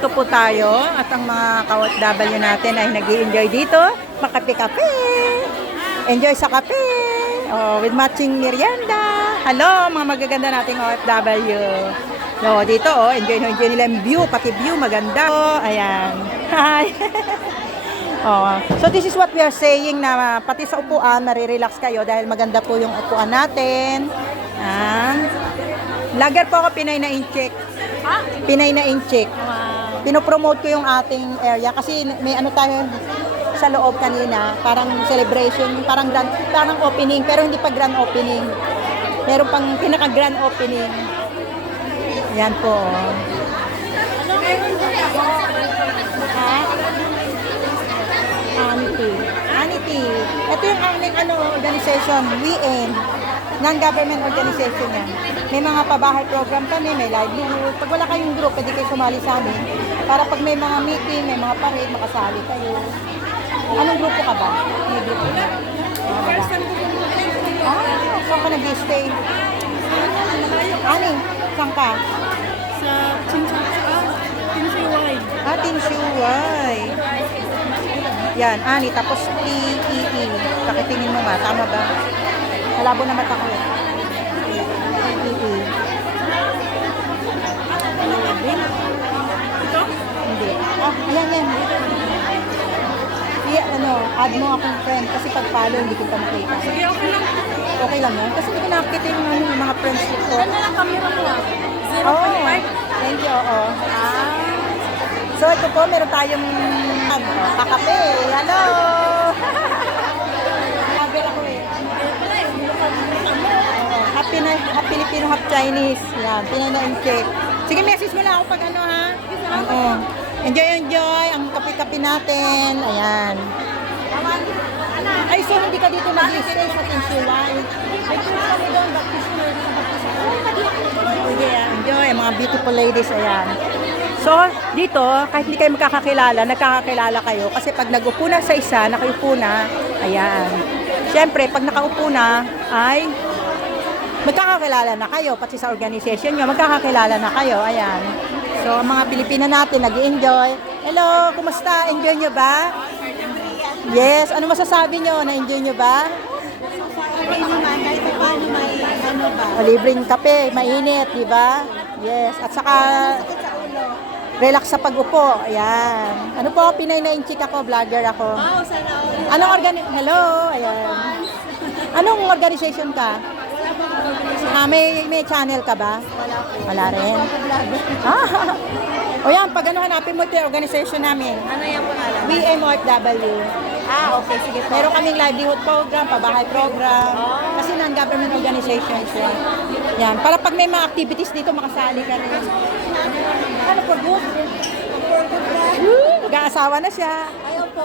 Nandito po tayo at ang mga ka-OFW natin ay nag-i-enjoy dito. Makape-kape. Enjoy sa kape. Oh, with matching merienda. Hello, mga magaganda nating OFW. So, dito, oh, enjoy nila yung view. Pati view, maganda. Oh, ayan. Hi. Oh, so, this is what we are saying na pati sa upuan, marirelax kayo dahil maganda po yung upuan natin. Lager po ako Pinay na Incheck. Ha? Pinay na Incheck. Wow. Pinopromote ko yung ating area kasi may ano tayo sa loob kanina, parang celebration, parang opening, pero hindi pa grand opening. Meron pang pinaka-grand opening. Yan po. Ha? Anity. Ito yung aming organization, WEM. Non-government organization yan. May mga pabahay program kami, may livelihood. Pag wala kayong group, pwede kayo sumali sa amin. Para pag may mga meeting, may mga parade, makasali kayo. Anong grupo ka ba? May grupo ka? Saan ka nag-stay? Ani? Saan ka? Sa Tinsuway. Tinsuway. Yan, Ani. Tapos T-E-E. Pakitingin mo nga. Tama ba? Malabo na mata ko. T-E-E. Ito? Hindi. Yan. Add mo akong friend kasi pag follow hindi kita makita. Sige, okay lang. Okay lang yan? Kasi hindi ko nakakita yung mga friends ko. Ganda lang camera mo ah. 0.5. Thank you, oo. So ito po, meron tayong kakape. Hello! Happy ako eh. Half Filipino, half Chinese. Yan, Pinay na Incheck. Sige, message mo lang ako pag ha. Oo. Enjoy ang kape-kape natin. Ayan. Ay, so hindi ka dito nag-stay sa Tinsuway. May tour kami doon, baptismal. Sige, enjoy. Mga beautiful ladies, ayan. So, dito, kahit hindi kayo nagkakakilala kayo. Kasi pag nag-upo na sa isa, nakaupo na, ayan. Siyempre, pag nakaupo na, ay magkakakilala na kayo. Pati sa organization nyo, magkakakilala na kayo, ayan. So, ang mga Pilipina natin, nag-enjoy. Hello, kumusta? Enjoy nyo ba? Yes, ano masasabi nyo? Na-enjoy nyo ba? Libreng kape, mainit, di ba? Yes, at saka relax sa pag-upo. Ayan. Ano po, Pinay na Incheck ako, vlogger ako. Wow, sana Hello, ayan. Anong organization ka? May channel ka ba? Wala rin. O yan, pag hanapin mo ito yung organization namin. Ano yung pangalan? WMOFW. Okay, sige po. Meron kaming livelihood program, pabahay program. Kasi non-government organization siya. Yan, para pag may mga activities dito, makasali ka rin. Ano for good? Mag-aasawa na siya. Ayaw po.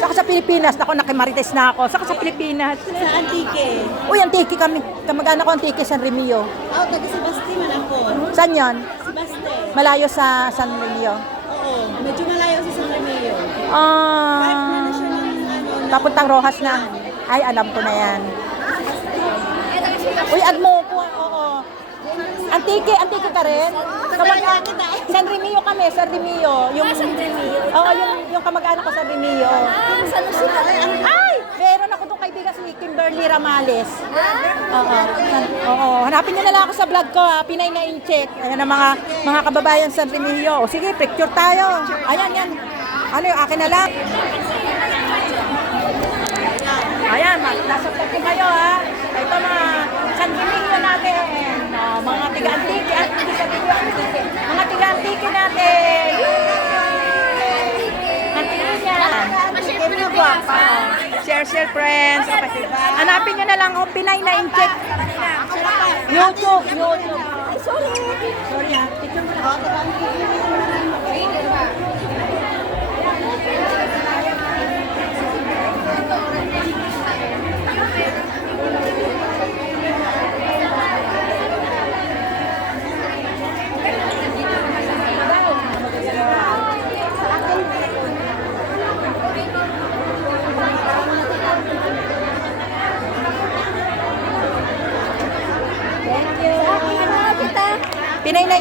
Saka sa Pilipinas, ako nakimarites na ako. Saka sa Pilipinas. Sa Antique. Uy, Antique kami. Kamag-anak ko Antique, San Remio. Taga Sebasti man ako. Saan yun? Sebasti. Malayo sa San Remio. Oo, medyo malayo sa San Remio. Papuntang Rojas na. Ay, alam ko na yan. Uy, add mo ko. Oo. Antique ka rin? San Remio kami, San Remio. San Remio? Oo, yung kamag-anak ko San Remio. San Lucia. Ay! Meron ako itong kaibigan si Kimberly Ramales. Oo. Hanapin niyo na lang ako sa vlog ko, Pinay na Incheck. Ayan ang mga kababayan San Remio. O sige, picture tayo. Ayan, yan. Ano yung akin na lang? Ayan, nasa vlog ko kayo Ito mga San Remio natin. Mga tiga-antike. Mga tiga-antike natin. Antike yan. Share friends. Hanapin nyo na lang Pinay na Incheck. YouTube. Ay, sorry ha.